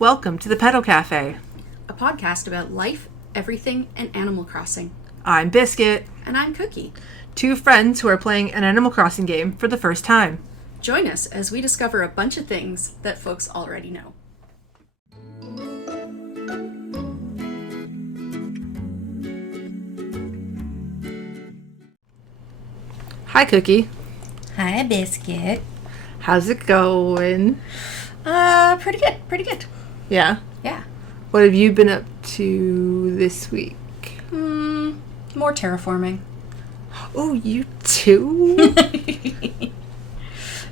Welcome to the Petal Cafe. A podcast about life, everything, and Animal Crossing. I'm Biscuit. And I'm Cookie. Two friends who are playing an Animal Crossing game for the first time. Join us as we discover a bunch of things that folks already know. Hi, Cookie. Hi, Biscuit. How's it going? Pretty good. Yeah? Yeah. What have you been up to this week? More terraforming. Oh, you too?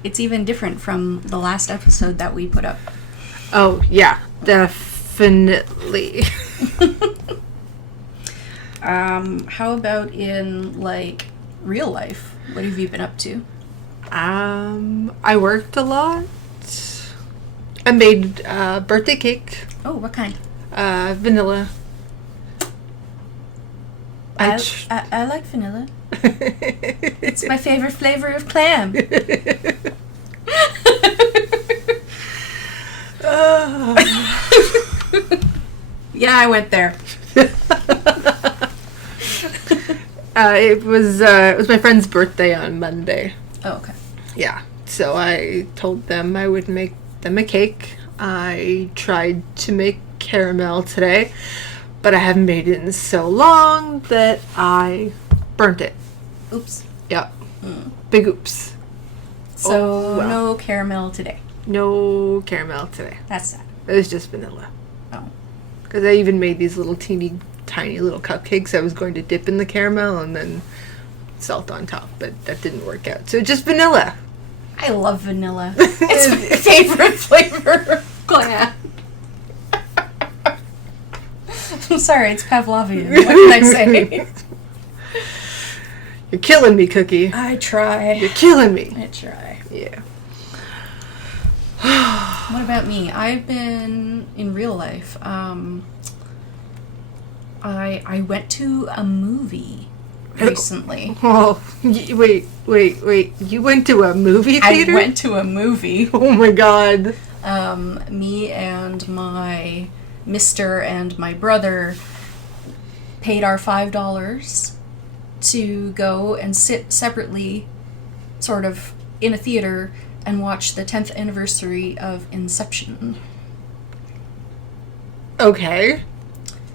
It's even different from the last episode that we put up. Oh, yeah. Definitely. How about in, real life? What have you been up to? I worked a lot. I made birthday cake. Oh, what kind? Vanilla. I like vanilla. It's my favorite flavor of clam. Yeah, I went there. It was my friend's birthday on Monday. Oh, okay. Yeah. So I told them I would make them a cake. I tried to make caramel today, but I haven't made it in so long that I burnt it. Oops. Yeah. Big oops. So, no caramel today. No caramel today. That's sad. It was just vanilla. Oh. Because I even made these little tiny little cupcakes I was going to dip in the caramel and then salt on top, but that didn't work out. So just vanilla. I love vanilla. It's my favorite flavor of clam. I'm sorry, it's Pavlovian. What can I say? You're killing me, Cookie. I try. You're killing me. I try. Yeah. What about me? I've been in real life. I went to a movie recently. Oh, wait. You went to a movie theater? I went to a movie. Oh my god. Me and my mister and my brother paid our $5 to go and sit separately, sort of, in a theater and watch the 10th anniversary of Inception. Okay.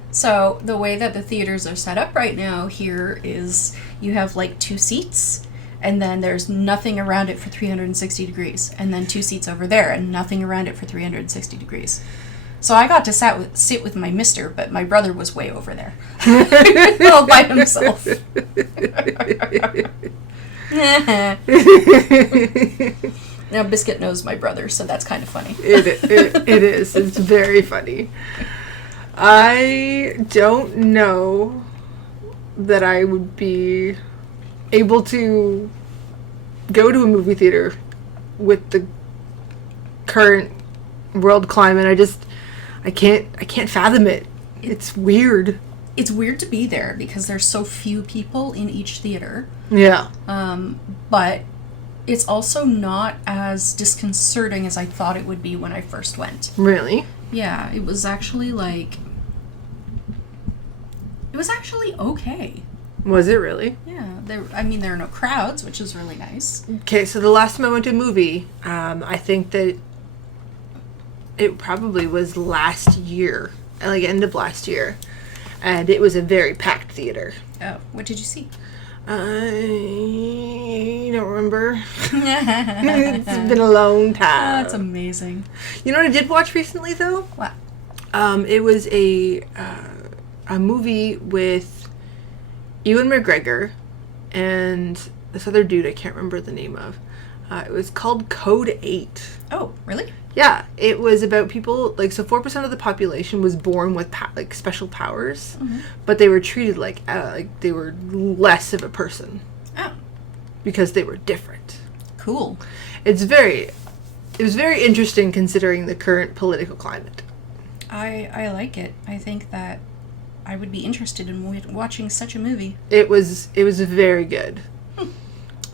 So, the way that the theaters are set up right now here is you have, two seats, and then there's nothing around it for 360 degrees, and then two seats over there, and nothing around it for 360 degrees. So I got to sit with my mister, but my brother was way over there. All by himself. Now, Biscuit knows my brother, so that's kind of funny. It is. It's very funny. I don't know that I would be able to go to a movie theater with the current world climate. I can't fathom it. It's weird. It's weird to be there because there's so few people in each theater. Yeah. But it's also not as disconcerting as I thought it would be when I first went. Really? Yeah, it was actually okay. Was it really? Yeah, there are no crowds, which is really nice. Okay, so the last time I went to a movie, I think that it probably was last year, end of last year, and it was a very packed theater. Oh, what did you see? I don't remember. It's been a long time. Oh, that's amazing. You know what I did watch recently, though? What? It was a movie with Ewan MacGregor and this other dude I can't remember the name of. It was called Code 8. Oh, really? Yeah, it was about people, so 4% of the population was born with, special powers, but they were treated like they were less of a person. Oh. Because they were different. Cool. It was very interesting considering the current political climate. I like it. I think that I would be interested in watching such a movie. It was very good.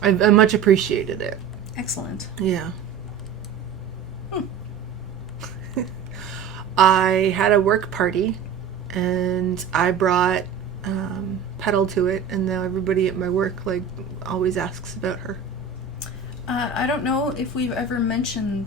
I much appreciated it. Excellent. Yeah. I had a work party, and I brought Petal to it, and now everybody at my work like always asks about her. I don't know if we've ever mentioned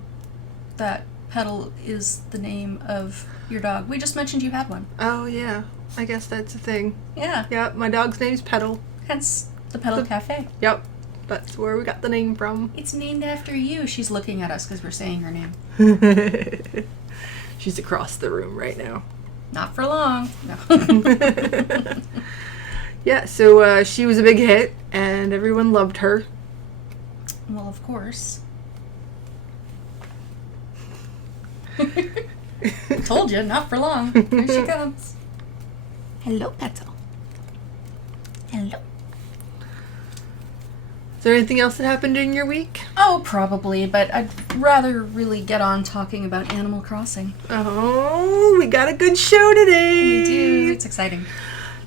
that Petal is the name of your dog. We just mentioned you had one. Oh yeah, I guess that's a thing. Yeah. Yeah, my dog's name's Petal. Hence the Petal Cafe. Yep, that's where we got the name from. It's named after you. She's looking at us because we're saying her name. She's across the room right now. Not for long. No. Yeah, so she was a big hit, and everyone loved her. Well, of course. Told you, not for long. Here she comes. Hello, Petal. Hello. Is there anything else that happened in your week? Oh, probably, but I'd rather really get on talking about Animal Crossing. Oh, we got a good show today. We do. It's exciting.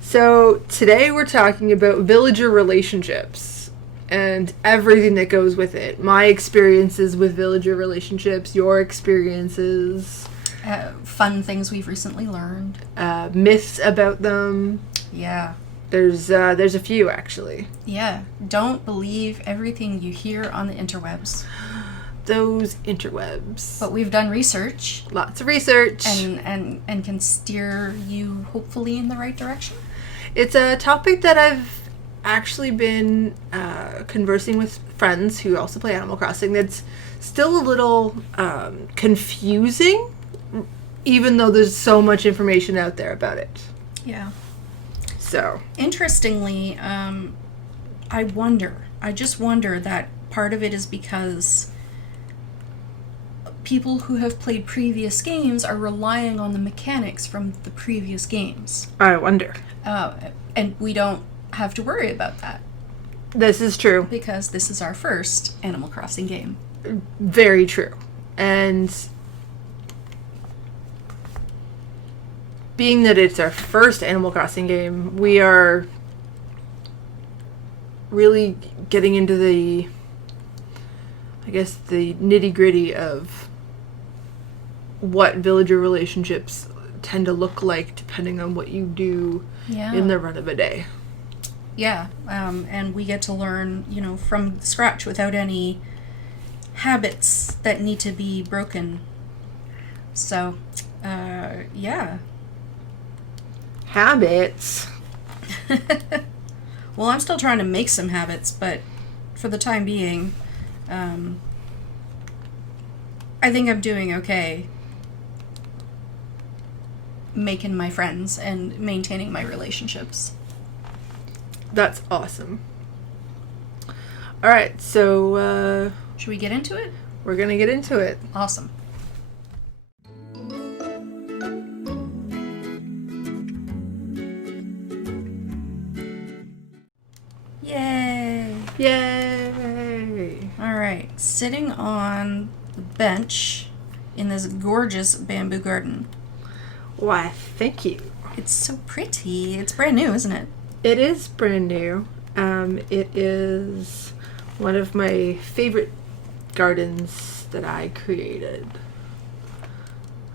So today we're talking about villager relationships and everything that goes with it. My experiences with villager relationships, your experiences. Fun things we've recently learned. Myths about them. Yeah. There's a few, actually. Yeah. Don't believe everything you hear on the interwebs. Those interwebs. But we've done research. Lots of research. And can steer you hopefully in the right direction. It's a topic that I've actually been conversing with friends who also play Animal Crossing that's still a little confusing, even though there's so much information out there about it. Yeah. So. Interestingly, I just wonder that part of it is because people who have played previous games are relying on the mechanics from the previous games. I wonder. And we don't have to worry about that. This is true. Because this is our first Animal Crossing game. Very true. And being that it's our first Animal Crossing game, we are really getting into the nitty-gritty of what villager relationships tend to look like depending on what you do in the run of a day. Yeah, and we get to learn, from scratch without any habits that need to be broken. So, yeah. Habits? Well, I'm still trying to make some habits, but for the time being, I think I'm doing okay making my friends and maintaining my relationships. That's awesome. All right, so should we get into it? We're gonna get into it. Awesome. Yay! Yay! All right, sitting on the bench in this gorgeous bamboo garden. Why, thank you. It's so pretty. It's brand new, isn't it? It is brand new. It is one of my favorite gardens that I created.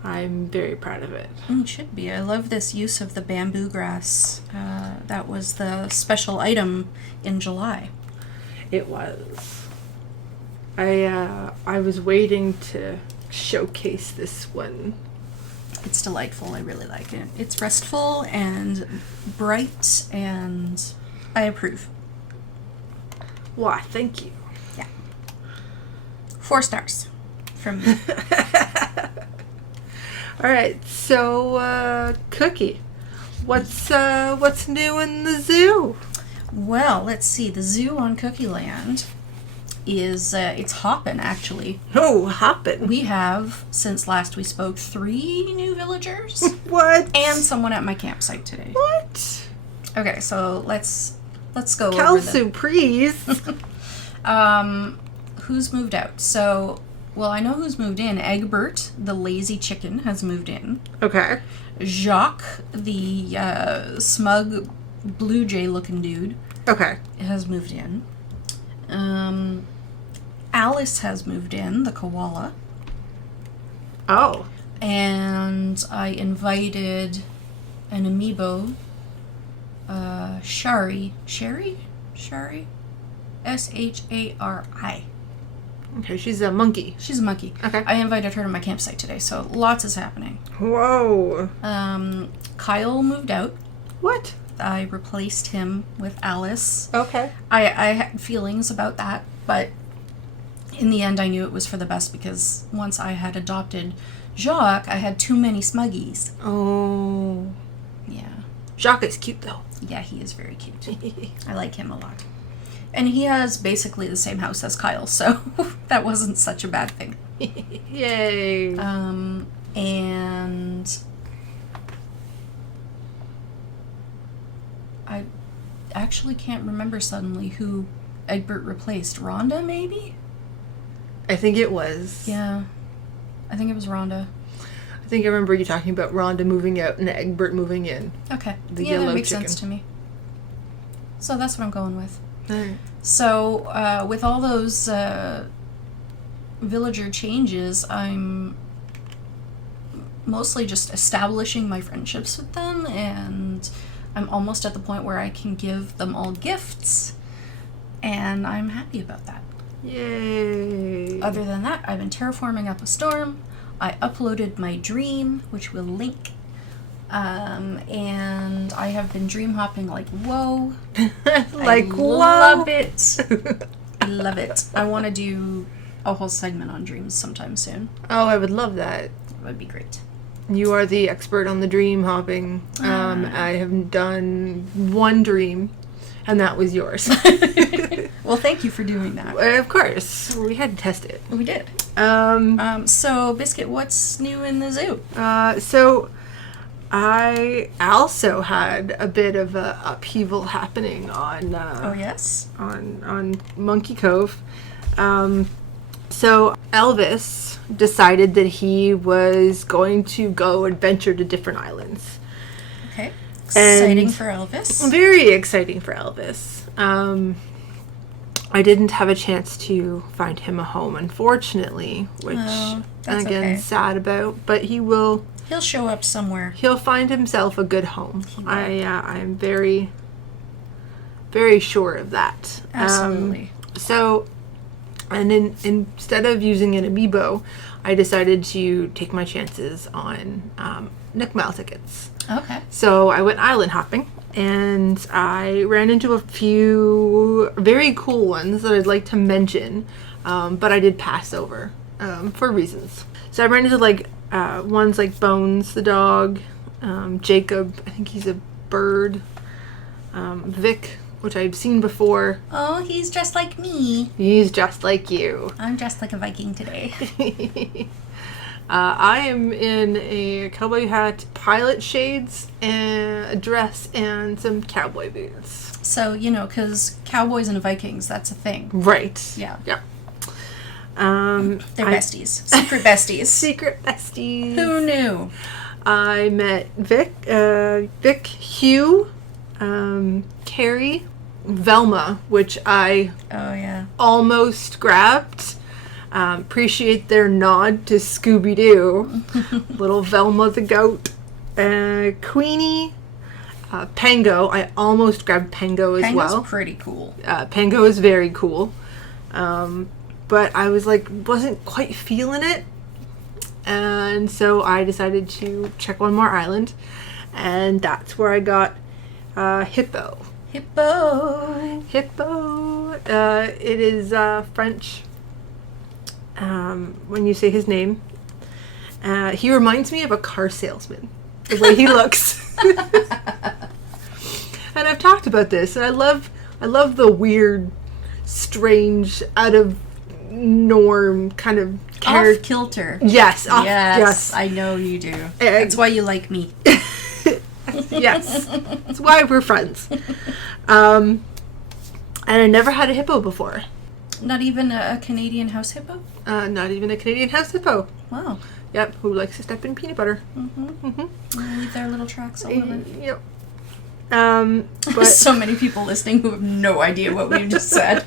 I'm very proud of it. It should be. I love this use of the bamboo grass. That was the special item in July. It was. I was waiting to showcase this one. It's delightful. I really like it. It's restful and bright, and I approve. Why, thank you. Yeah. 4 stars from me. All right, so Cookie, what's new in the zoo? Well, let's see. The zoo on Cookieland is it's hopping, actually. Oh, hopping. We have, since last we spoke, 3 new villagers. What? And someone at my campsite today. What? Okay, so let's go Cal over surprise. Who's moved out? So, well, I know who's moved in. Egbert, the lazy chicken, has moved in. Okay. Jacques, the smug blue jay looking dude, Okay. has moved in. Alice has moved in, the koala. Oh. And I invited an amiibo, Shari, Shari, Shari. Okay, she's a monkey. She's a monkey. Okay. I invited her to my campsite today, so lots is happening. Whoa. Kyle moved out. What? I replaced him with Alice. Okay. I had feelings about that, but in the end I knew it was for the best because once I had adopted Jacques, I had too many smuggies. Oh. Yeah. Jacques is cute, though. Yeah, he is very cute. I like him a lot. And he has basically the same house as Kyle, so that wasn't such a bad thing. Yay. And I actually can't remember suddenly who Egbert replaced. Rhonda, maybe? I think it was. Yeah. I think it was Rhonda. I think I remember you talking about Rhonda moving out and Egbert moving in. Okay. The yeah, yellow that makes chicken. sense to me. So that's what I'm going with. Alright. So, with all those villager changes, I'm mostly just establishing my friendships with them, and I'm almost at the point where I can give them all gifts, and I'm happy about that. Yay. Other than that, I've been terraforming up a storm. I uploaded my dream, which will link. And I have been dream hopping like whoa. Like, I whoa. love it. I love it. I want to do a whole segment on dreams sometime soon. Oh, I would love that. That would be great. You are the expert on the dream hopping. I have done one dream, and that was yours. Well, thank you for doing that. Of course. We had to test it. We did. So, Biscuit, what's new in the zoo? So I also had a bit of a upheaval happening on Oh, yes? on Monkeycove. So Elvis decided that he was going to go adventure to different islands. Okay. Exciting And- for Elvis. Very exciting for Elvis. I didn't have a chance to find him a home, unfortunately, which Oh, that's again okay. sad about. But he'll Show up somewhere. find himself a good home. He will. I'm very, very sure of that. Absolutely. So, and instead of using an amiibo, I decided to take my chances on Nook Mile tickets. Okay. So I went island hopping, and I ran into a few very cool ones that I'd like to mention, but I did pass over for reasons. So I ran into ones like Bones the dog, Jacob, I think he's a bird, Vic, which I've seen before. Oh, he's just like me. He's just like you. I'm dressed like a Viking today. I am in a cowboy hat, pilot shades, and a dress, and some cowboy boots. So, because cowboys and Vikings, that's a thing. Right. Yeah. Yeah. They're besties. Secret besties. Secret besties. Who knew? I met Vic, Hugh, Carrie, Velma, which I Oh, yeah. almost grabbed. Appreciate their nod to Scooby-Doo. Little Velma the goat. Queenie. Pango. I almost grabbed Pango as Pango's well. pretty cool. Pango is very cool. But I wasn't quite feeling it. And so I decided to check one more island. And that's where I got Hippo. Hippo. Hippo. It is French. When you say his name, he reminds me of a car salesman. The way he looks. And I've talked about this, and I love the weird, strange, out of norm kind of character. Off kilter. Yes. Yes, I know you do. That's why you like me. Yes. That's why we're friends. And I never had a hippo before. Not even a Canadian house hippo? Not even a Canadian house hippo. Wow. Yep, who likes to step in peanut butter. Leave their little tracks all over. Yep. But So many people listening who have no idea what we've just said.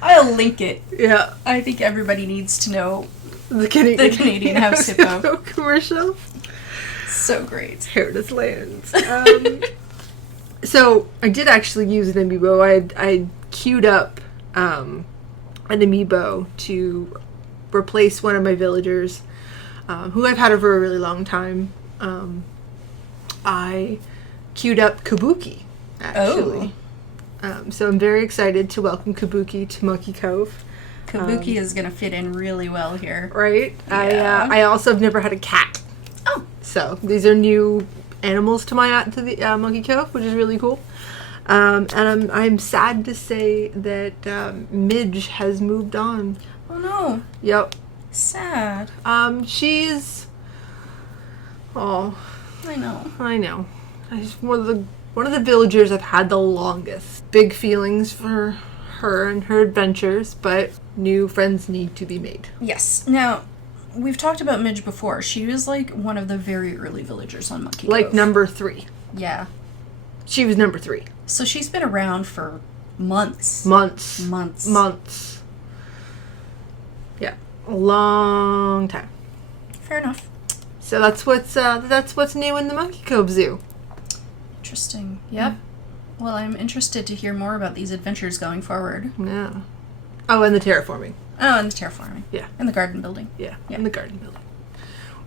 I'll link it. yeah, I think everybody needs to know The Canadian House Hippo. commercial. So great. Heritage Lands. So I did actually use an amiibo. I queued up an amiibo to replace one of my villagers, who I've had over a really long time. I queued up Kabuki, actually. So I'm very excited to welcome Kabuki to Monkeycove. Kabuki is going to fit in really well here. Right? Yeah. I also have never had a cat. Oh. So these are new animals to the Monkeycove, which is really cool. And I'm sad to say that Midge has moved on. Oh no. Yep. Sad. She's. Oh. I know. She's one of the villagers I've had the longest. Big feelings for her and her adventures, but new friends need to be made. Yes. Now, we've talked about Midge before. She was like one of the very early villagers on Monkeycove. Like number 3. Yeah. She was number 3. So she's been around for months. Months. Yeah. A long time. Fair enough. So that's what's new in the Monkeycove Zoo. Interesting. Yep. Well, I'm interested to hear more about these adventures going forward. Yeah. Oh, and the terraforming. Oh, and the terraforming. Yeah. And the garden building. Yeah. And the garden building.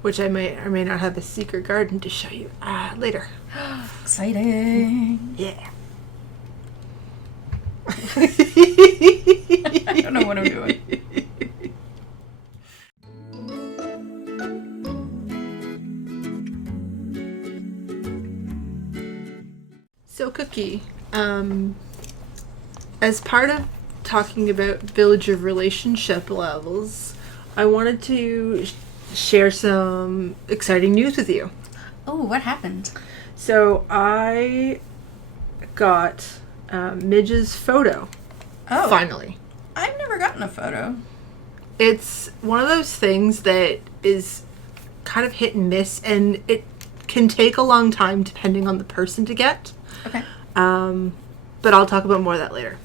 Which I may or may not have a secret garden to show you later. Exciting. Yeah. I don't know what I'm doing. So, Cookie, as part of talking about villager relationship levels, I wanted to share some exciting news with you. Oh, what happened? So, I got Midge's photo. Oh. Finally. I've never gotten a photo. It's one of those things that is kind of hit and miss, and it can take a long time depending on the person to get. Okay. But I'll talk about more of that later.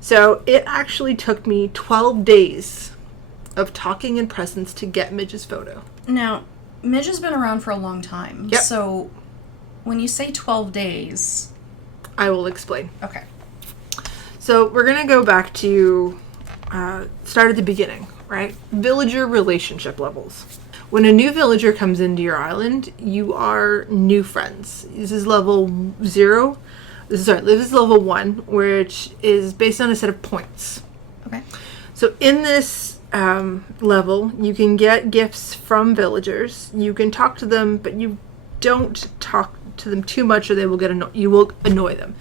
So it actually took me 12 days of talking and presence to get Midge's photo. Now, Midge has been around for a long time. Yep. So when you say 12 days... I will explain. Okay. So we're going to go back to start at the beginning, right? Villager relationship levels. When a new villager comes into your island, you are new friends. This is level 0. This is level 1, which is based on a set of points. Okay. So in this level, you can get gifts from villagers. You can talk to them, but you don't talk to them too much, or you will annoy them.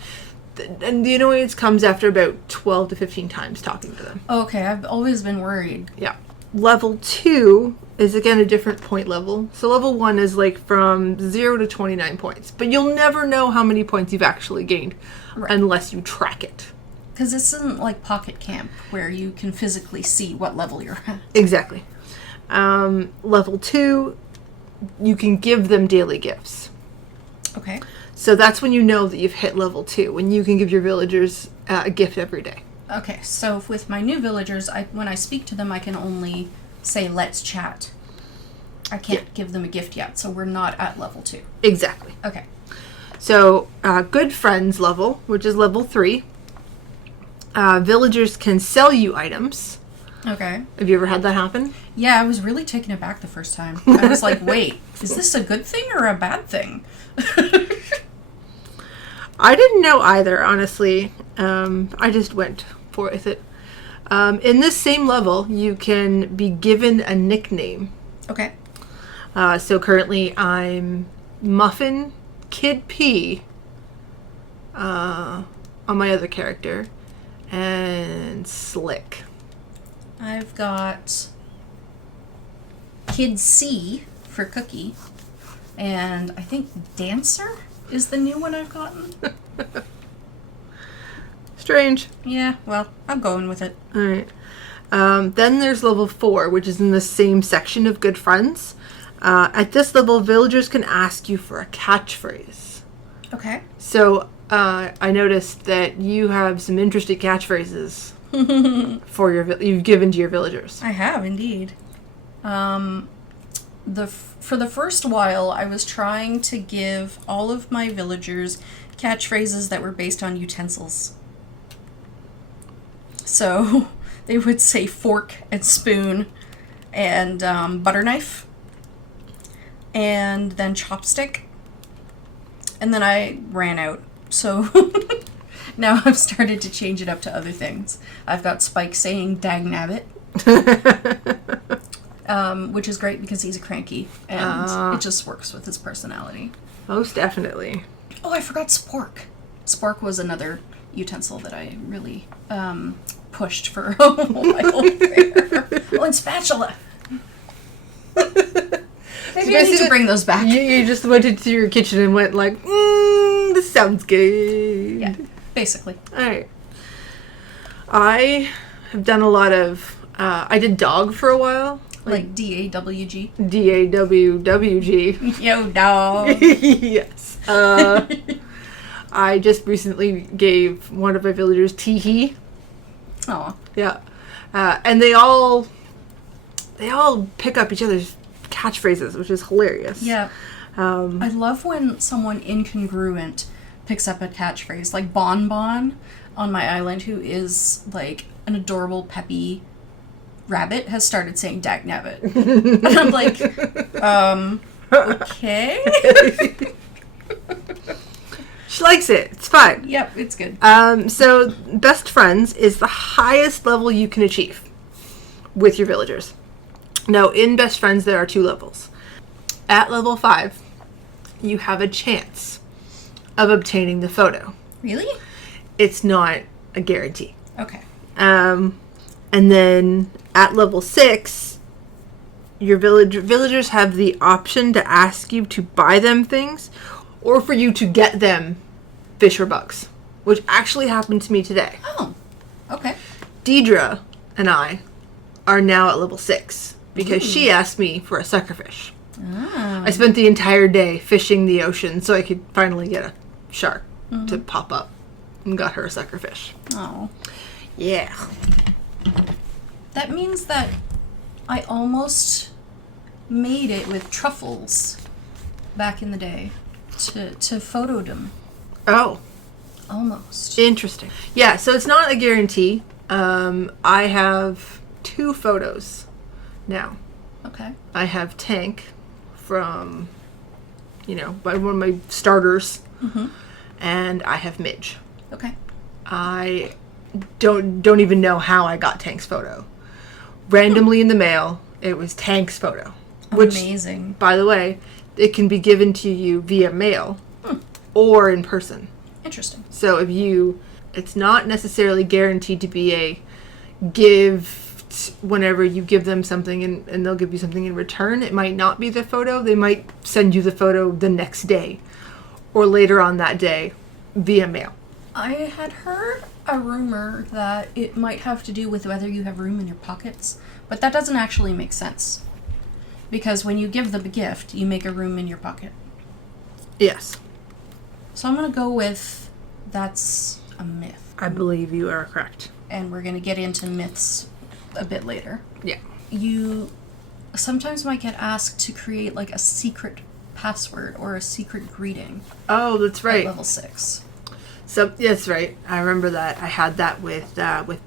And the annoyance comes after about 12 to 15 times talking to them. Okay, I've always been worried. Yeah. Level 2 is again a different point level. So level 1 is like from 0 to 29 points. But you'll never know how many points you've actually gained unless you track it. Because this isn't like Pocket Camp where you can physically see what level you're at. Exactly. Level 2, you can give them daily gifts. Okay. So that's when you know that you've hit level 2, when you can give your villagers a gift every day. Okay, so with my new villagers, when I speak to them, I can only say, let's chat. I can't give them a gift yet, so we're not at level 2. Exactly. Okay. So, good friends level, which is level 3. Villagers can sell you items. Okay. Have you ever had that happen? Yeah, I was really taken aback the first time. I was like, wait, is this a good thing or a bad thing? I didn't know either, honestly. I just went for it. In this same level, you can be given a nickname. Okay. So currently I'm Muffin Kid P on my other character, and Slick. I've got Kid C for Cookie, and I think Dancer is the new one I've gotten. Strange. Yeah, well, I'm going with it. Alright. Then there's level 4, which is in the same section of Good Friends. At this level, villagers can ask you for a catchphrase. Okay. So, I noticed that you have some interesting catchphrases you've given to your villagers. I have, indeed. For the first while, I was trying to give all of my villagers catchphrases that were based on utensils. So they would say fork and spoon and butter knife and then chopstick. And then I ran out. So now I've started to change it up to other things. I've got Spike saying dag nabbit. Which is great because he's a cranky and it just works with his personality. Most definitely. Oh, I forgot spork. Spork was another utensil that I really pushed for a while there. Oh, and spatula. Maybe I need to bring those back. You just went into your kitchen and went like, this sounds good. Yeah, basically. Alright. I have done a lot of, I did dog for a while. Like D-A-W-G? D-A-W-W-G. Yo, dog. Yes. I just recently gave one of my villagers Teehee. Aw. Yeah. And they all pick up each other's catchphrases, which is hilarious. Yeah. I love when someone incongruent picks up a catchphrase, like Bon Bon on my island, who is like an adorable, peppy rabbit, has started saying dag nabbit. And I'm like, okay. She likes it. It's fine. Yep, it's good. So best friends is the highest level you can achieve with your villagers. Now, in best friends, there are 2 levels. At level 5, you have a chance of obtaining the photo. Really? It's not a guarantee. Okay. And then at level 6, your villagers have the option to ask you to buy them things or for you to get them fish or bugs, which actually happened to me today. Oh, okay. Deidre and I are now at level 6 because she asked me for a suckerfish. Oh. I spent the entire day fishing the ocean so I could finally get a shark to pop up and got her a suckerfish. Oh. Yeah. That means that I almost made it with truffles back in the day to photo them. Oh. Almost. Interesting. Yeah, so it's not a guarantee. I have 2 photos now. Okay. I have Tank from, by one of my starters, and I have Midge. Okay. I don't even know how I got Tank's photo. Randomly in the mail, it was Tank's photo. Which, amazing. by the way, it can be given to you via mail or in person. Interesting. So it's not necessarily guaranteed to be a gift whenever you give them something and they'll give you something in return. It might not be the photo. They might send you the photo the next day or later on that day via mail. I had heard a rumor that it might have to do with whether you have room in your pockets, but that doesn't actually make sense. Because when you give them a gift, you make a room in your pocket. Yes. So I'm going to go with that's a myth. I believe you are correct. And we're going to get into myths a bit later. Yeah. You sometimes might get asked to create like a secret password or a secret greeting. Oh, that's right. At level 6. So that's right. I remember that. I had that with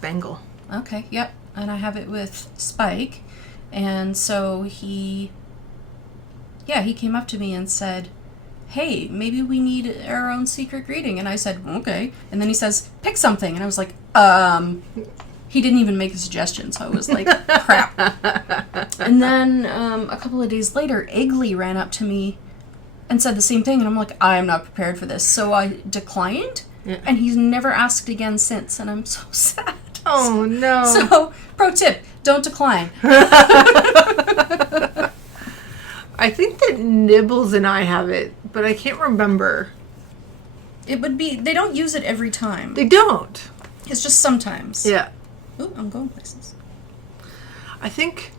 Bengal. Okay, yep. And I have it with Spike. And so he came up to me and said, hey, maybe we need our own secret greeting. And I said, okay. And then he says, pick something. And I was like, he didn't even make a suggestion. So I was like, crap. And then a couple of days later, Eggly ran up to me and said the same thing. And I'm like, I am not prepared for this. So I declined. Yeah. And he's never asked again since. And I'm so sad. Oh, no. So, pro tip, don't decline. I think that Nibbles and I have it, but I can't remember. It would be, they don't use it every time. They don't. It's just sometimes. Yeah. Ooh, I'm going places. I think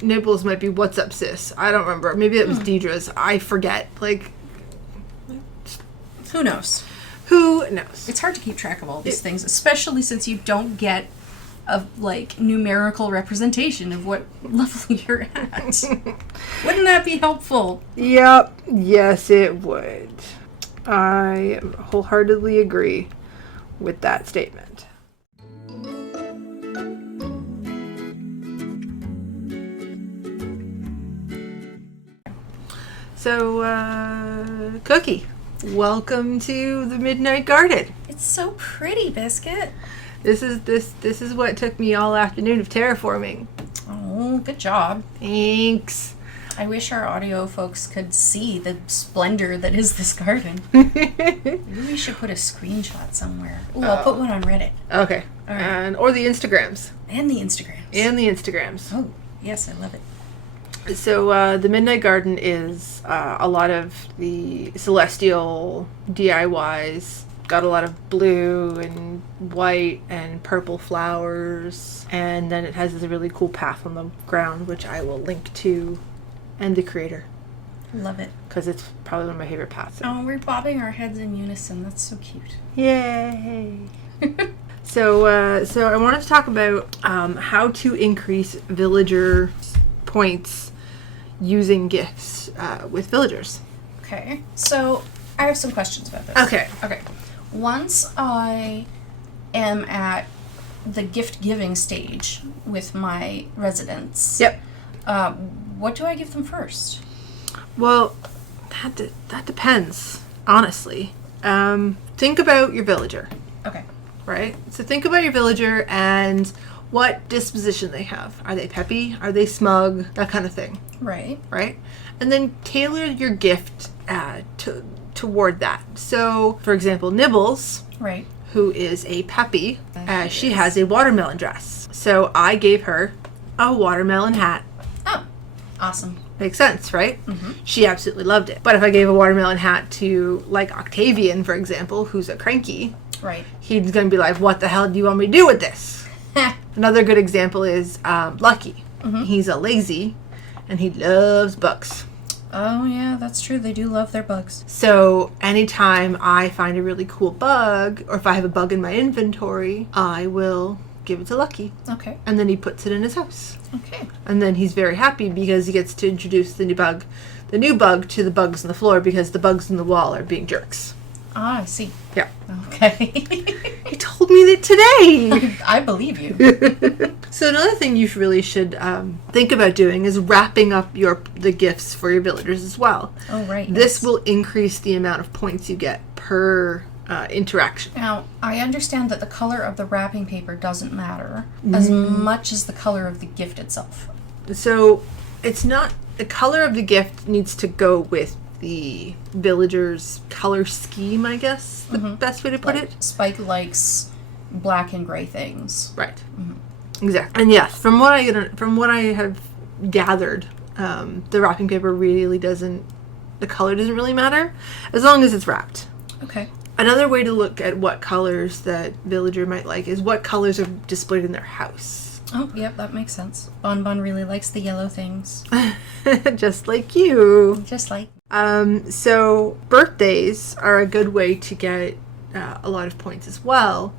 Nibbles might be What's Up, Sis. I don't remember. Maybe that was Deidre's. I forget. Like, who knows? Who knows? It's hard to keep track of all these things, especially since you don't get numerical representation of what level you're at. Wouldn't that be helpful? Yep. Yes, it would. I wholeheartedly agree with that statement. So, Cookie, welcome to the Midnight Garden. It's so pretty, Biscuit. This is what took me all afternoon of terraforming. Oh, good job. Thanks. I wish our audio folks could see the splendor that is this garden. Maybe we should put a screenshot somewhere. Ooh, I'll put one on Reddit. Okay. All right. Or the Instagrams. And the Instagrams. Oh, yes, I love it. So the Midnight Garden is a lot of the celestial DIYs. Got a lot of blue and white and purple flowers. And then it has this really cool path on the ground, which I will link to, and the creator. Love it. Because it's probably one of my favorite paths. Oh, we're bobbing our heads in unison. That's so cute. Yay! So I wanted to talk about how to increase villager points using gifts with villagers. Okay, so I have some questions about this. Okay. Once I am at the gift giving stage with my residents, Yep. What do I give them first? Well, that depends, honestly. Think about your villager, Okay. right? So think about your villager and what disposition they have. Are they peppy? Are they smug? That kind of thing, Right. right? And then tailor your gift toward that. So, for example, Nibbles, Right. who is a peppy, she is. has a watermelon dress. So I gave her a watermelon hat. Oh, awesome. Makes sense, right? Mm-hmm. She absolutely loved it. But if I gave a watermelon hat to, like, Octavian, for example, who's a cranky, Right. he's going to be like, what the hell do you want me to do with this? Another good example is Lucky. Mm-hmm. He's a lazy, and he loves bugs. Oh, yeah, that's true. They do love their bugs. So anytime I find a really cool bug, or if I have a bug in my inventory, I will give it to Lucky. Okay. And then he puts it in his house. Okay. And then he's very happy because he gets to introduce the new bug to the bugs on the floor because the bugs on the wall are being jerks. Ah, I see. Yeah. Okay. He told me that today. I believe you. So another thing you really should think about doing is wrapping up the gifts for your villagers as well. Oh, right. This yes. will increase the amount of points you get per interaction. Now, I understand that the color of the wrapping paper doesn't matter as much as the color of the gift itself. So it's not, the color of the gift needs to go with the villager's color scheme, I guess, the best way to put it. Spike likes black and gray things. Right. Mm-hmm. Exactly. And yes, from what I have gathered, the wrapping paper really doesn't, the color doesn't really matter as long as it's wrapped. Okay. Another way to look at what colors that villager might like is what colors are displayed in their house. Oh, yep, that makes sense. Bon Bon really likes the yellow things. Just like you. Just like. So birthdays are a good way to get a lot of points as well.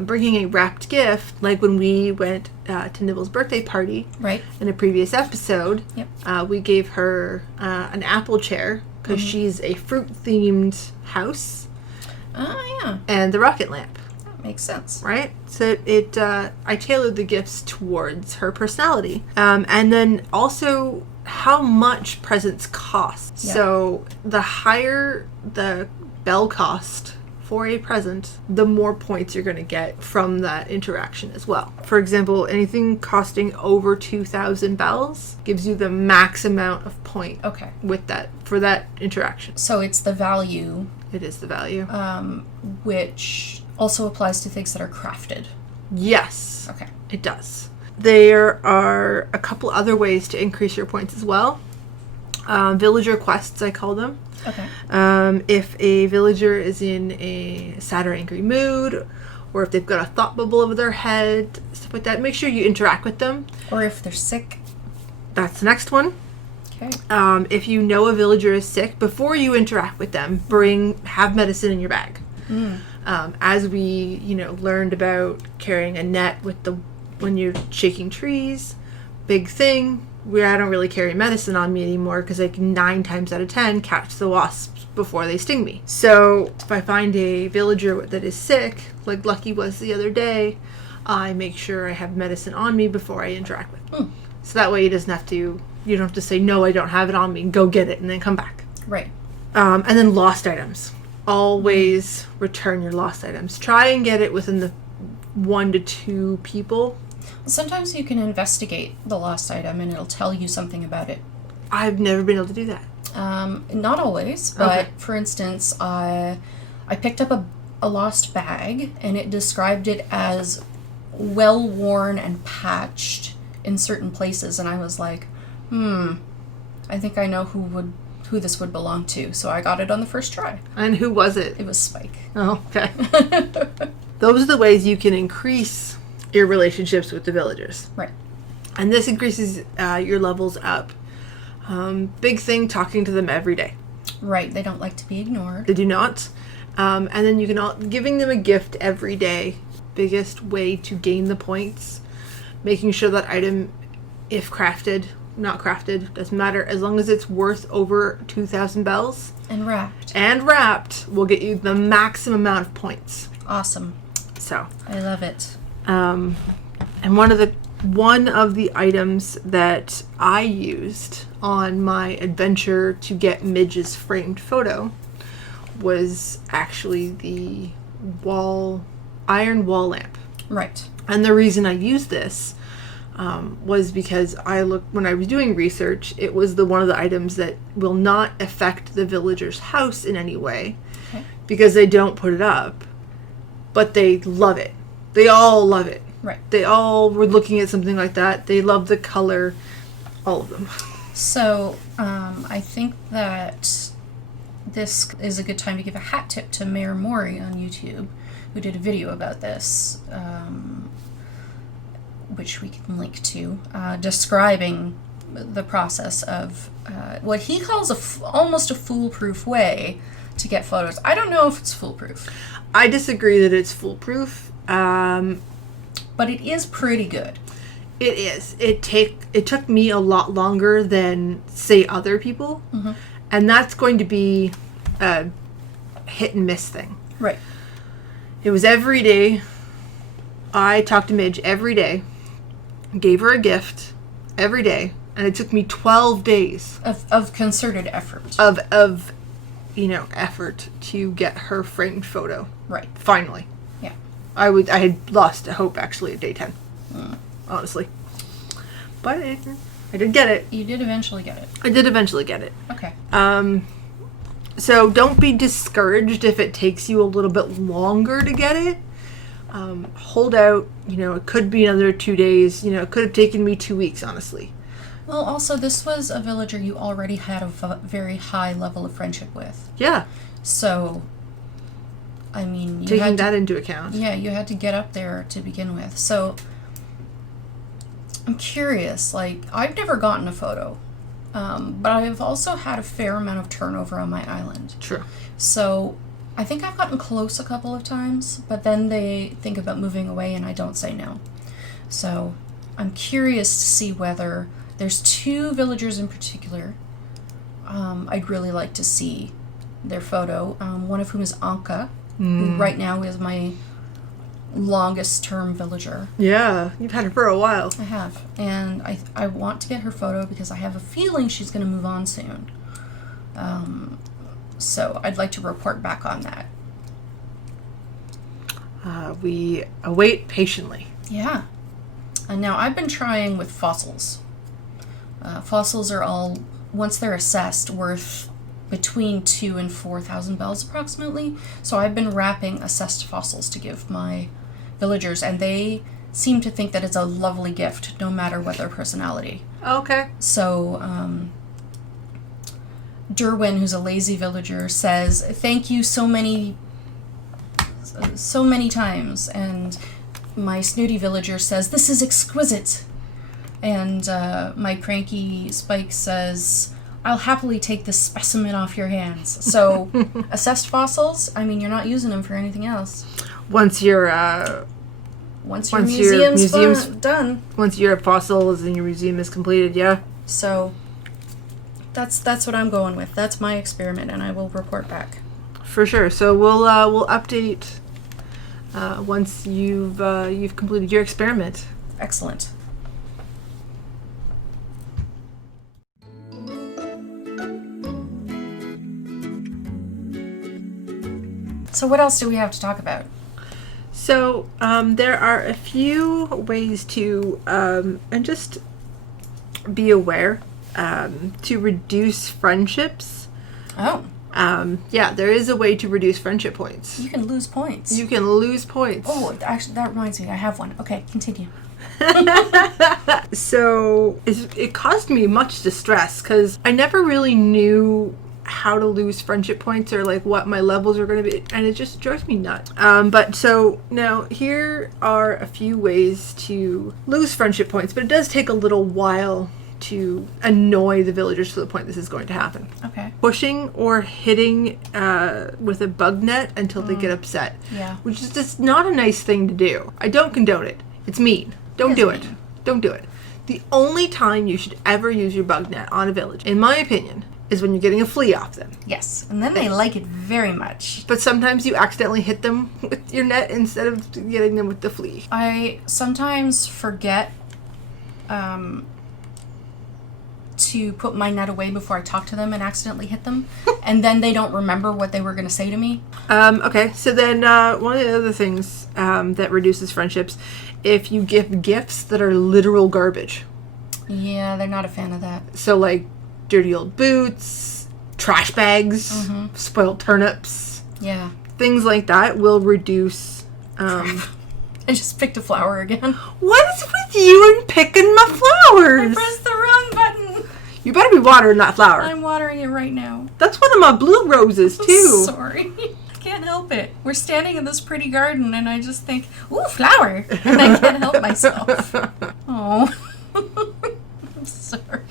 Bringing a wrapped gift, like when we went to Nibble's birthday party Right. in a previous episode, Yep. we gave her an apple chair because she's a fruit-themed house. Oh, yeah. And the rocket lamp. That makes sense. Right? So I tailored the gifts towards her personality. And then also how much presents cost. Yeah. So the higher the bell cost for a present, the more points you're going to get from that interaction as well. For example, anything costing over 2,000 bells gives you the max amount of point Okay. with that for that interaction. So it's the value, It is the value. which also applies to things that are crafted. Yes. Okay. It does. There are a couple other ways to increase your points as well. Villager quests, I call them. Okay. If a villager is in a sad or angry mood, or if they've got a thought bubble over their head, stuff like that, make sure you interact with them. Or if they're sick. That's the next one. Okay. If you know a villager is sick, before you interact with them, have medicine in your bag. As we, learned about carrying a net with the when you're shaking trees. Big thing, where I don't really carry medicine on me anymore because I can 9 times out of 10 catch the wasps before they sting me. So if I find a villager that is sick, like Lucky was the other day, I make sure I have medicine on me before I interact with him. So that way you don't have to say, no, I don't have it on me, and go get it and then come back. Right. And then lost items. Always return your lost items. Try and get it within the 1 to 2 people. Sometimes you can investigate the lost item and it'll tell you something about it. I've never been able to do that. Not always, but Okay. for instance, I picked up a lost bag and it described it as well worn and patched in certain places, and I was like, I think I know who this would belong to, so I got it on the first try. And who was it? It was Spike. Oh, okay. Those are the ways you can increase your relationships with the villagers. Right. And this increases your levels up. Big thing, talking to them every day. Right, they don't like to be ignored. They do not. And then you can giving them a gift every day. Biggest way to gain the points. Making sure that item, if crafted, not crafted, doesn't matter, as long as it's worth over 2,000 bells. And wrapped. And wrapped will get you the maximum amount of points. Awesome. So. I love it. And one of the items that I used on my adventure to get Midge's framed photo was actually the iron wall lamp. Right. And the reason I used this was because when I was doing research, it was one of the items that will not affect the villager's house in any way, Okay. because they don't put it up, but they love it. They all love it. Right. They all were looking at something like that. They love the color, all of them. So, I think that this is a good time to give a hat tip to Mayor Mori on YouTube, who did a video about this, which we can link to, describing the process of what he calls almost a foolproof way to get photos. I don't know if it's foolproof. I disagree that it's foolproof. But it is pretty good. It is. It took me a lot longer than, say, other people. Mm-hmm. And that's going to be a hit and miss thing. Right. It was every day. I talked to Midge every day. Gave her a gift every day. And it took me 12 days. Of concerted effort. Of effort to get her framed photo. Right. Finally. Yeah. I had lost hope, actually, at day 10. Honestly. But I did get it. You did eventually get it. I did eventually get it. Okay. So don't be discouraged if it takes you a little bit longer to get it. Hold out. It could be another 2 days. It could have taken me 2 weeks, honestly. Well, also, this was a villager you already had a very high level of friendship with. Yeah. So, I mean... Taking that into account. Yeah, you had to get up there to begin with. So, I'm curious. I've never gotten a photo. But I've also had a fair amount of turnover on my island. True. So, I think I've gotten close a couple of times, but then they think about moving away and I don't say no. So, I'm curious to see whether there's 2 villagers in particular I'd really like to see their photo. One of whom is Anka, who right now is my longest term villager. Yeah, you've had her for a while. I have. And I want to get her photo because I have a feeling she's going to move on soon. So I'd like to report back on that. We await patiently. Yeah. And now I've been trying with fossils. Fossils are all, once they're assessed, worth between 2,000 and 4,000 bells approximately. So I've been wrapping assessed fossils to give my villagers, and they seem to think that it's a lovely gift, no matter what their personality. Okay. So, Derwin, who's a lazy villager, says, "Thank you so many times," and my snooty villager says, "This is exquisite." And my cranky Spike says, "I'll happily take this specimen off your hands." So, assessed fossils, I mean, you're not using them for anything else. Once you're once your Once your museum's museum's- done. Once your fossils and your museum is completed, yeah. So that's what I'm going with. That's my experiment, and I will report back. For sure. So we'll update once you've completed your experiment. Excellent. So what else do we have to talk about? So there are a few ways to and just be aware to reduce friendships. Oh, Yeah, there is a way to reduce friendship points. you can lose points. You can lose points. Oh, actually, that reminds me. I have one. Okay, continue. So it caused me much distress because I never really knew how to lose friendship points or like what my levels are going to be, and it just drives me nuts. But so now here are a few ways to lose friendship points, but it does take a little while to annoy the villagers to the point this is going to happen. Okay. Pushing or hitting with a bug net until they get upset. Yeah. Which is just not a nice thing to do. I don't condone it. It's mean. Don't do it. mean. Don't do it. The only time you should ever use your bug net on a village, in my opinion, is when you're getting a flea off them. Yes, and then they like it very much. But sometimes you accidentally hit them with your net instead of getting them with the flea. I sometimes forget to put my net away before I talk to them and accidentally hit them, and then they don't remember what they were going to say to me. Okay, so then one of the other things that reduces friendships, if you give gifts that are literal garbage. Yeah, they're not a fan of that. So like dirty old boots, trash bags, spoiled turnips, Yeah. things like that will reduce. I just picked a flower again. What is with you and picking my flowers? I pressed the wrong button. You better be watering that flower. I'm watering it right now. That's one of my blue roses too. Sorry. I can't help it. We're standing in this pretty garden and I just think, ooh, flower. And I can't help myself. Oh. I'm sorry.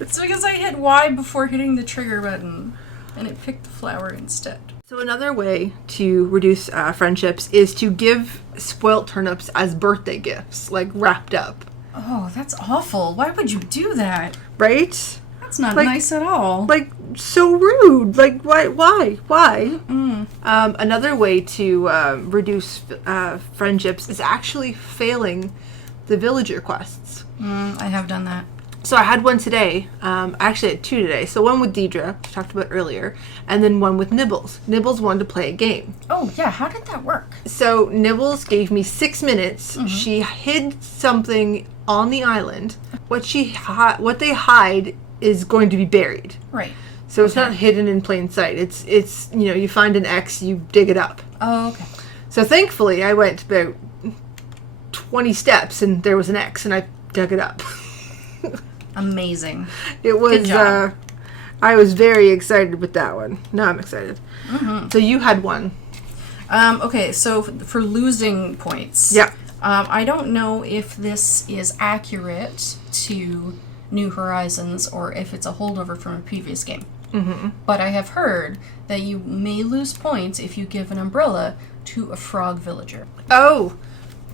It's because I hit Y before hitting the trigger button and it picked the flower instead. So another way to reduce friendships is to give spoilt turnips as birthday gifts, like wrapped up. Oh, that's awful. Why would you do that? Right? That's not Like- nice at all. Like, so rude. Like, why? Another way to reduce friendships is actually failing the villager quests. I have done that. So I had one today. I actually had two today. So one with Deidre, which I talked about earlier, and then one with Nibbles. Nibbles wanted to play a game. Oh, yeah. How did that work? So Nibbles gave me 6 minutes. She hid something on the island. What they hide is going to be buried. Right. So it's not hidden in plain sight. It's you find an X, you dig it up. Oh, okay. So thankfully I went about 20 steps and there was an X and I dug it up. Amazing. It was Good job. I was very excited with that one. Now I'm excited. So you had one. Okay, so for losing points. Yeah. I don't know if this is accurate to New Horizons or if it's a holdover from a previous game. But I have heard that you may lose points if you give an umbrella to a frog villager. Oh,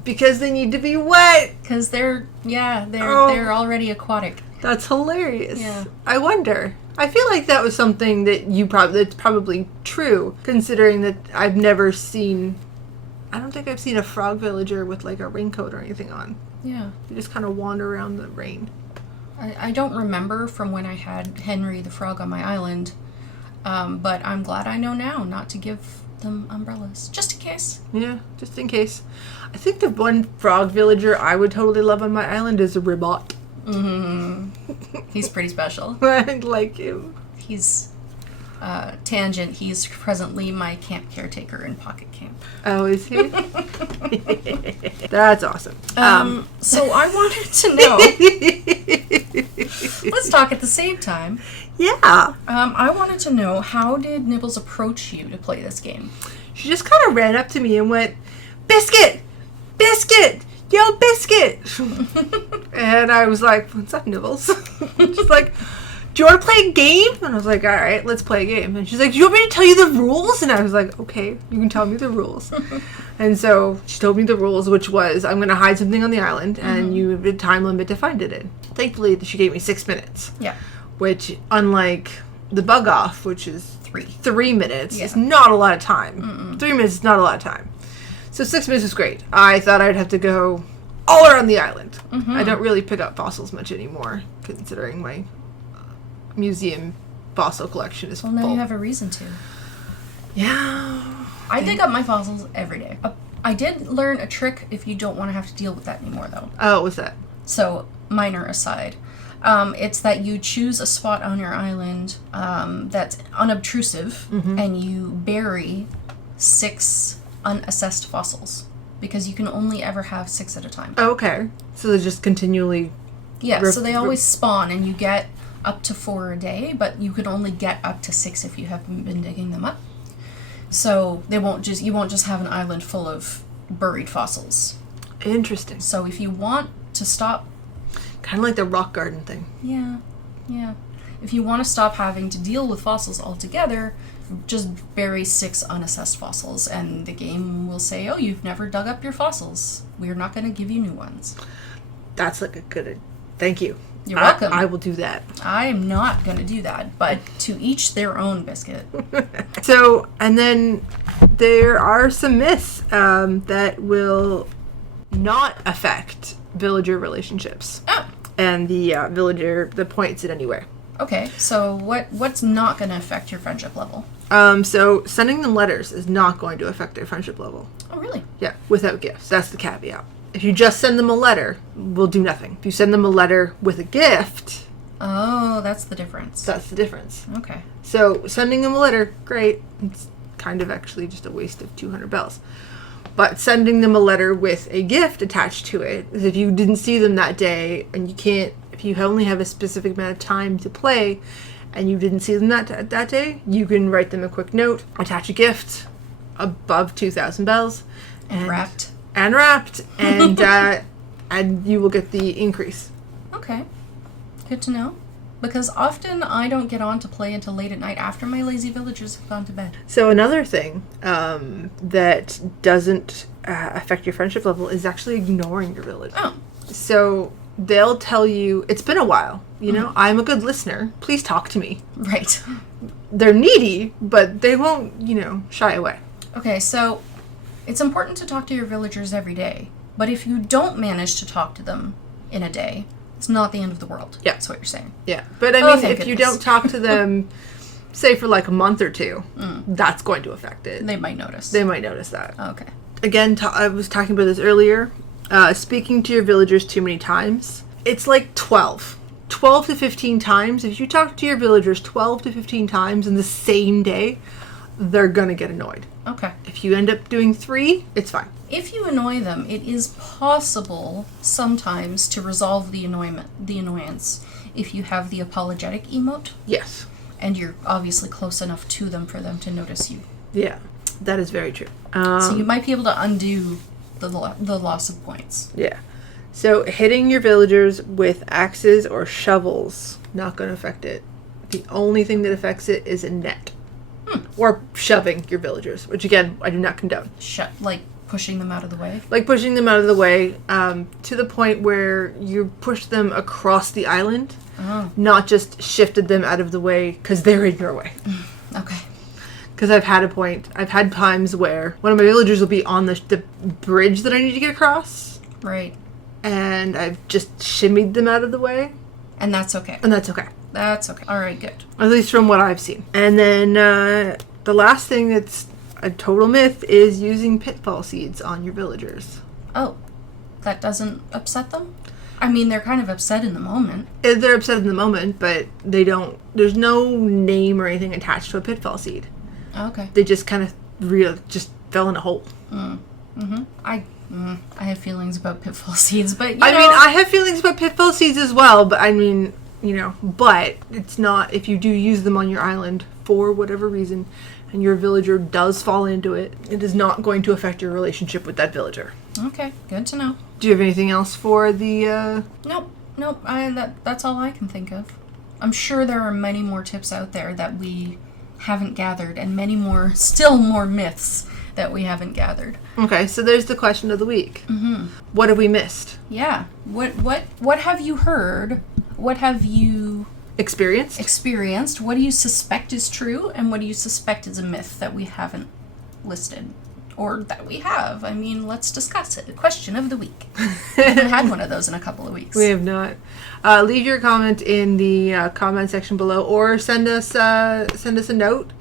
because they need to be wet. Because they're Oh. already aquatic. That's hilarious. Yeah. I wonder. I feel like that was something that that's probably true, considering that I've never seen. I don't think I've seen a frog villager with like a raincoat or anything on. Yeah. They just kind of wander around the rain. I don't remember from when I had Henry the frog on my island, but I'm glad I know now not to give them umbrellas, just in case. Yeah, just in case. I think the one frog villager I would totally love on my island is a Ribbot. He's pretty special. I like him. He's tangent. He's presently my camp caretaker in Pocket Camp. Oh, is he? That's awesome. So I wanted to know. Let's talk at the same time. Yeah. I wanted to know, how did Nibbles approach you to play this game? She just kind of ran up to me and went, "Biscuit! Biscuit! Yo, Biscuit!" And I was like, "What's up, Nibbles?" She's like, do you want to play a game? And I was like, all right, let's play a game. And she's like, do you want me to tell you the rules? And I was like, okay, you can tell me the rules. And so she told me the rules, which was I'm going to hide something on the island, and you have a time limit to find it in. Thankfully, she gave me 6 minutes. Yeah. Which, unlike the bug off, which is 3 minutes, is not a lot of time. 3 minutes is not a lot of time. So 6 minutes is great. I thought I'd have to go all around the island. I don't really pick up fossils much anymore, considering my museum fossil collection is full. Well, now you have a reason to. Yeah. I dig up my fossils every day. I did learn a trick if you don't want to have to deal with that anymore, though. Oh, what's that? So, minor aside. It's that you choose a spot on your island that's unobtrusive, and you bury 6 unassessed fossils. Because you can only ever have 6 at a time. Oh, okay. So they're just continually... Yeah, so they always spawn, and you get up to 4 a day, but you can only get up to 6 if you haven't been digging them up. So you won't just have an island full of buried fossils. Interesting. So if you want to stop... Kind of like the rock garden thing. Yeah. If you want to stop having to deal with fossils altogether, just bury 6 unassessed fossils, and the game will say, oh, you've never dug up your fossils. We're not going to give you new ones. That's like a good... Thank you. You're welcome. I will do that. I am not going to do that, but to each their own, Biscuit. So, and then there are some myths that will not affect villager relationships. Oh. And the villager that points it anyway. Okay, so what's not going to affect your friendship level? So sending them letters is not going to affect their friendship level. Oh, really? Yeah, without gifts. That's the caveat. If you just send them a letter, we'll do nothing. If you send them a letter with a gift... Oh, that's the difference. That's the difference. Okay. So, sending them a letter, great. It's kind of actually just a waste of 200 bells. But sending them a letter with a gift attached to it, is if you didn't see them that day, and you can't... If you only have a specific amount of time to play, and you didn't see them that day, you can write them a quick note, attach a gift above 2,000 bells. And wrapped. And and you will get the increase. Okay. Good to know. Because often I don't get on to play until late at night after my lazy villagers have gone to bed. So another thing that doesn't affect your friendship level is actually ignoring your village. Oh. So they'll tell you, it's been a while, you know, I'm a good listener. Please talk to me. Right. They're needy, but they won't, shy away. Okay, so it's important to talk to your villagers every day. But if you don't manage to talk to them in a day, it's not the end of the world. Yeah. That's what you're saying. Yeah. But I mean, if you don't talk to them, say for like a month or two, that's going to affect it. They might notice. They might notice that. Okay. Again, I was talking about this earlier. Speaking to your villagers too many times. It's like 12 to 15 times. If you talk to your villagers 12 to 15 times in the same day, they're going to get annoyed. Okay. If you end up doing 3, it's fine. If you annoy them, it is possible sometimes to resolve the annoyance if you have the apologetic emote. Yes. And you're obviously close enough to them for them to notice you. Yeah, that is very true. So you might be able to undo the loss of points. Yeah. So hitting your villagers with axes or shovels, not going to affect it. The only thing that affects it is a net. Or shoving your villagers, which again, I do not condone. Like pushing them out of the way? Like pushing them out of the way to the point where you push them across the island, not just shifted them out of the way because they're in your way. Okay. Because I've had times where one of my villagers will be on the bridge that I need to get across. Right. And I've just shimmied them out of the way. And that's okay. That's okay. That's okay. All right, good. At least from what I've seen. And then the last thing that's a total myth is using pitfall seeds on your villagers. Oh, that doesn't upset them? I mean, they're kind of upset in the moment. They're upset in the moment, but they don't... There's no name or anything attached to a pitfall seed. Okay. They just kind of just fell in a hole. I have feelings about pitfall seeds, but I mean, I have feelings about pitfall seeds as well, but I mean... but it's not, if you do use them on your island for whatever reason, and your villager does fall into it, it is not going to affect your relationship with that villager. Okay, good to know. Do you have anything else for the, Nope, that's all I can think of. I'm sure there are many more tips out there that we haven't gathered, and many more, still more myths that we haven't gathered. Okay, so there's the question of the week. Mm-hmm. What have we missed? Yeah. What have you heard? What have you experienced? What do you suspect is true, and what do you suspect is a myth that we haven't listed? Or that we have. I mean, let's discuss it. Question of the week. We haven't had one of those in a couple of weeks. We have not. Leave your comment in the comment section below, or send us a note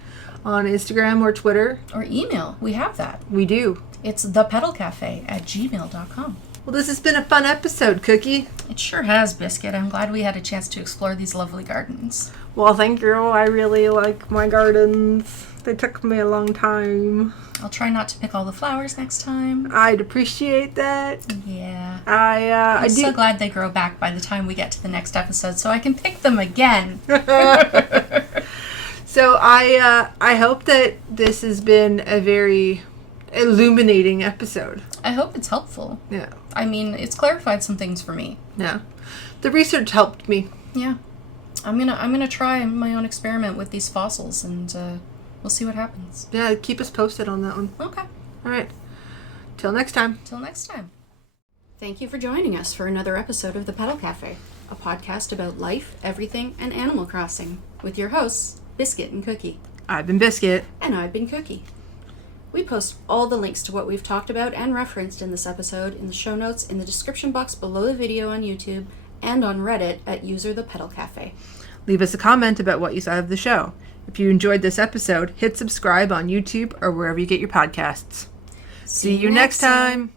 on Instagram or Twitter. Or email. We have that. We do. It's thepetalcafe@gmail.com. Well, this has been a fun episode, Cookie. It sure has, Biscuit. I'm glad we had a chance to explore these lovely gardens. Well, thank you. I really like my gardens. They took me a long time. I'll try not to pick all the flowers next time. I'd appreciate that. Yeah. I'm so glad they grow back by the time we get to the next episode, so I can pick them again. So I hope that this has been a very illuminating episode. I hope it's helpful. Yeah. I mean, it's clarified some things for me. Yeah. The research helped me. Yeah. I'm gonna try my own experiment with these fossils, and we'll see what happens. Yeah, keep us posted on that one. Okay. All right. Till next time. Till next time. Thank you for joining us for another episode of The Petal Cafe, a podcast about life, everything, and Animal Crossing, with your hosts, Biscuit and Cookie. I've been Biscuit. And I've been Cookie. We post all the links to what we've talked about and referenced in this episode in the show notes in the description box below the video on YouTube and on Reddit at user The Petal Cafe. Leave us a comment about what you thought of the show. If you enjoyed this episode, hit subscribe on YouTube or wherever you get your podcasts. See you next time.